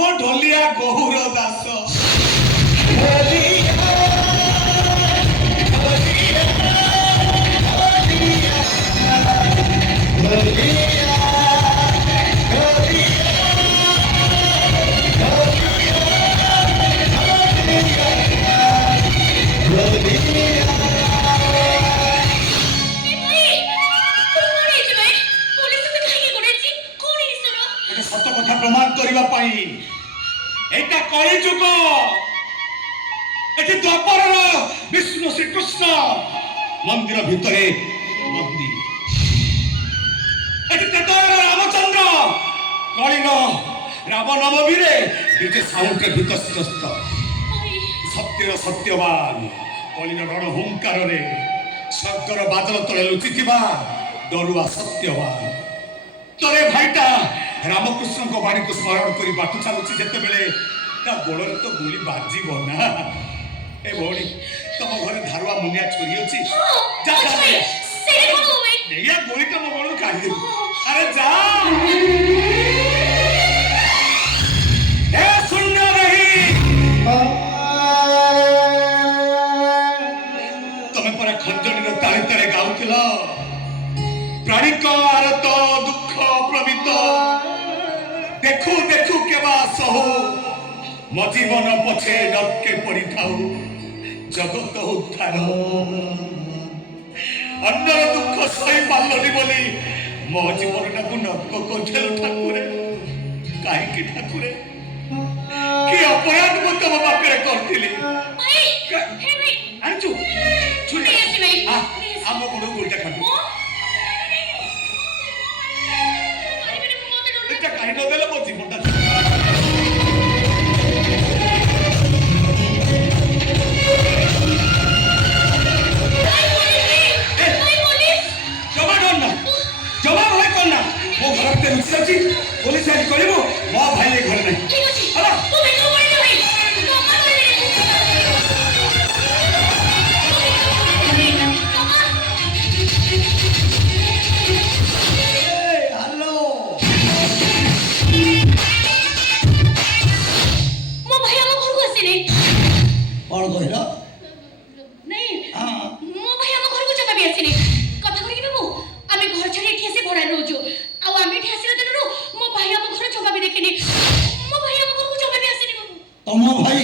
ମୋ ଢୋଲିଆ ଗହୁର ଦାସ ସତ କଥା ପ୍ରମାଣ କରିବା ପାଇଁ ଏଇଟା କଳି ଯୁଗ ଏଠି ଦ୍ୱାପରର ବିଷ୍ଣୁ ଶ୍ରୀକୃଷ୍ଣ ମନ୍ଦିର ଭିତରେ ବନ୍ଦୀ ଏଠି ତ୍ରେତୟାର ରାମଚନ୍ଦ୍ର କଳିର ରାମନବମୀରେ ନିଜେ ସାଉଣ୍ଟରେ ବିକଶିତ ସତ୍ୟର ସତ୍ୟବାନ କଳିର ରଣ ହୁଙ୍କାରରେ ସ୍ୱର୍ଗର ବାଦଲ ତଳେ ଲୁଚିଥିବା ଡରୁଆ ସତ୍ୟବାନ ତୋରେ ଭାଇଟା ରାମକୃଷ୍ଣଙ୍କ ବାଣୀକୁ ସ୍ମରଣ କରି ବାଟ ଚାଲୁଛି ଯେତେବେଳେ ତା ଗୋଡ଼ରେ ତ ଗୁଳି ବାଜିବ ନା ଏ ଭଉଣୀ ତମ ଘରେ ଧାରୁଆ ମୁନିଆ ଛୁରୀ ଅଛି ଏଇଆ ଗୁଳିଟା ମୋ ଗୋଡ଼ରୁ କାଢିଦେବି ଆରେ ଯା ଶୂନ୍ୟ ନାହିଁ ତମେ ପରା ଖଞ୍ଜଣୀର ତାଳେ ତାଳେ ଗାଉଥିଲ ପ୍ରାଣିକ ଆରତ ଦୁଃଖ ପ୍ରମିତ ଦେଖୁ ଦେଖୁ କେବା ସହୁ ମୋ ଜୀବନ ପଛେ ନର୍କେ ପଡ଼ିଥାଉ ଜଗତ ଉଦ୍ଧାର ଅନ୍ୟର ଦୁଃଖ ସହି ପାରିଲନି ବୋଲି ମୋ ଜୀବନଟାକୁ ନର୍କ କରିଦେଲ ଠାକୁରେ କାହିଁକି ଠାକୁରେ କି ଅପରାଧ ମୁଁ ତମ ପାଖରେ କରିଥିଲି ଆଣିଛୁ ଆମ ଗୋଡ଼ ଗୋଲଟା ଖାଲି କାହିଁ ନଦେଲେ ମୋ ଜୀବନଟା ଜମା ଭୟ କରନା ମୋ ଘର ଭିତରେ ଲୁଚି ଅଛି ପୋଲିସ ଆଜି କରିବ ମୋ ଭାଇ ଏ ଘରେ ନାହିଁ କଣ କହିଲ नहीं मो भाई हम घर को जमा भी आसीनी कथा कहि बाबू आमे घर छाडी एठी आसी भडा रहउजो आ आमे एठी आसीला दिनरो मो भाई हम घर जमा भी देखिनी मो भाई हम घर को जमा भी आसीनी बाबू तम भाई